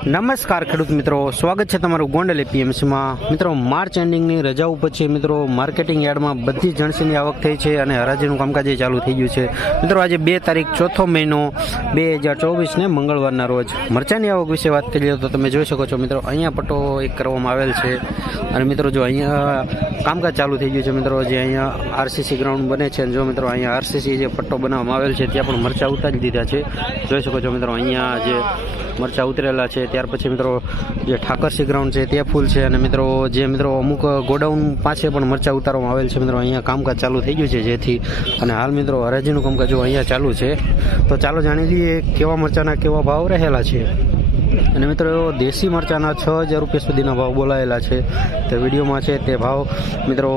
નમસ્કાર ખેડૂત મિત્રો, સ્વાગત છે તમારું ગોંડલ એપીએમસીમાં મિત્રો, માર્ચ એન્ડિંગની રજાઓ પછી મિત્રો, માર્કેટિંગ યાર્ડમાં બધી જણસીની આવક થઈ છે અને હરાજીનું કામકાજ ચાલુ થઈ ગયું છે. મિત્રો, આજે બે તારીખ ચોથો મહિનો બે હજાર ચોવીસને મંગળવારના રોજ. મરચાની આવક વિશે વાત કરીએ તો તમે જોઈ શકો છો મિત્રો, અહીંયા પટ્ટો એક કરવામાં આવેલ છે. અને મિત્રો, જો અહીંયા કામકાજ ચાલુ થઈ ગયું છે મિત્રો, જે અહીંયા આરસીસી ગ્રાઉન્ડ બને છે અને જો મિત્રો, અહીંયા આરસીસી જે પટ્ટો બનાવવામાં આવેલ છે, ત્યાં પણ મરચા ઉતારી દીધા છે. જોઈ શકો છો મિત્રો, અહીંયા જે મરચા ઉતરેલા છે. ત્યાર પછી મિત્રો જે ઠાકરસી ગ્રાઉન્ડ છે, ત્યાં ફૂલ છે અને મિત્રો જે મિત્રો અમુક ગોડાઉન પાસે પણ મરચા ઉતારવામાં આવેલ છે. મિત્રો અહીંયા કામકાજ ચાલુ થઈ ગયું છે જેથી અને હાલ મિત્રો હરાજીનું કામકાજ અહીંયા ચાલુ છે, તો ચાલો જાણી લઈએ કેવા મરચાના કેવા ભાવ રહેલા છે. અને મિત્રો દેશી મરચાના છ હજાર રૂપિયા સુધીના ભાવ બોલાયેલા છે. તે વિડીયોમાં છે તે ભાવ મિત્રો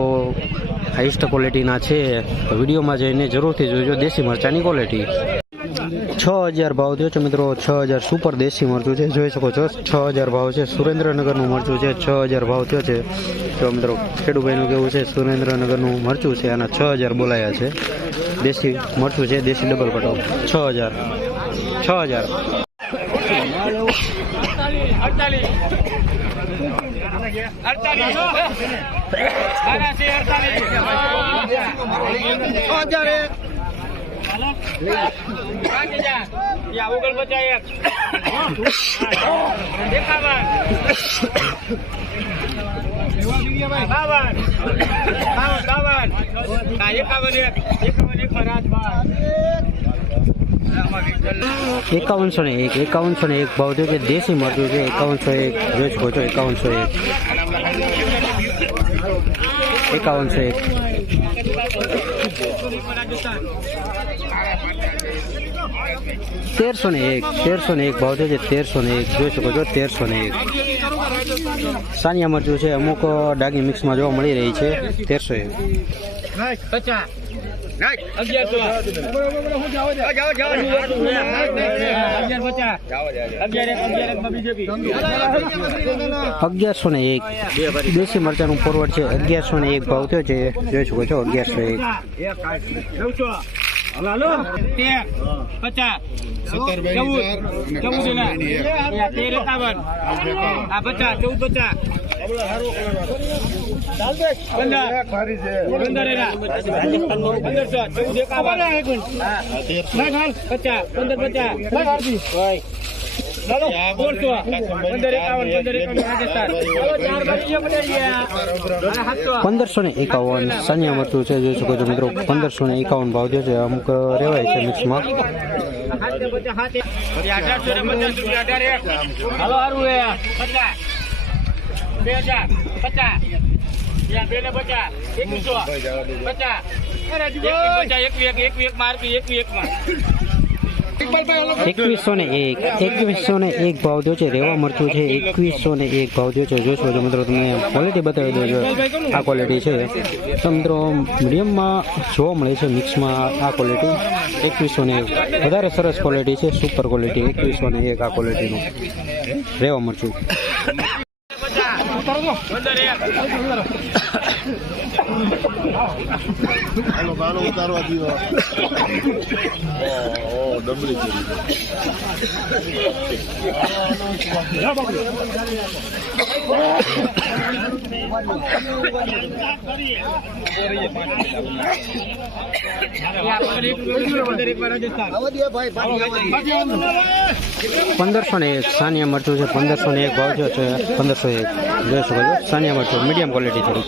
હાઈસ્ટ ક્વોલિટીના છે. તો વિડીયોમાં જઈને જરૂરથી જોજો દેશી મરચાની ક્વોલિટી છ હજાર ભાવ થયો છે મિત્રો. છ હજાર સુપર દેશી મરચું છે. જોઈ શકો છો. છ હજાર ભાવ છે. સુરેન્દ્રનગરનું મરચું છે. છ હજાર ભાવ થયો છે. તો મિત્રો ખેડૂભાઈનું કેવું છે? સુરેન્દ્રનગરનું મરચું છે આના છ હજાર બોલાયા છે. દેશી મરચું છે. દેશી ડબલ પટો છ હજાર. છ હજાર. એકાવનસો ને એક એકાવનસો ને એક ભાવ થયો કે દેશી મરચું છે. એકાવનસો એક જોઈ શકો છો એકાવનસો એક. એકાવનસો એક. તેરસો ને એક, તેરસો ને એક ભાવ છે તેરસો ને એક, જોઈ શકો છો, તેરસો ને એક. સાનિયા મરચું છે, અમુક ડાગી મિક્સમાં જોવા મળી રહી છે, તેરસો એક. અગિયારસો. ને એક. દેશી મરચાનું ફોરવર્ડ છે અગિયારસો ને એક ભાવ થયો છે. જોઈ શકો છો અગિયારસો એક. પચાસ ચૌદ ચૌદ તેર એકાવન આ પચાસ ચૌદ પચાસ. પંદરસો ને એકાવન સાનિયા મરતું છે જોઈ શકો છો મિત્રો પંદરસો ને એકાવન ભાવ જે છે અમુક રેવાય છે મિક્સમાં હાલો હારું એ પચાસ બે હજાર પચાસ. બે ને પચાસ એકવીસો પચાસ. એક એકવીસો ને એક એકવીસો ને એક ભાવ જો છે રેવા મરચું છે એકવીસો ને એક ભાવ જો છે. જોશો જો મિત્રો તમને ક્વોલિટી બતાવી દો આ ક્વોલિટી છે. તો મિત્રો મીડિયમમાં જોવા મળે છે મિક્સમાં આ ક્વોલિટી એકવીસો ને એક. વધારે સરસ ક્વોલિટી છે સુપર ક્વોલિટી એકવીસો ને એક આ ક્વોલિટીનું રેવા મરચું. હાલો ગાળો ઉતારવા દીધો ઓ પંદરસો ને એક સાનિયા મરચું છે, પંદરસો ને એક ભાવ છે, પંદરસો એક જોઈ શકો છો સાનિયા મરચું મીડિયમ ક્વોલિટી થોડી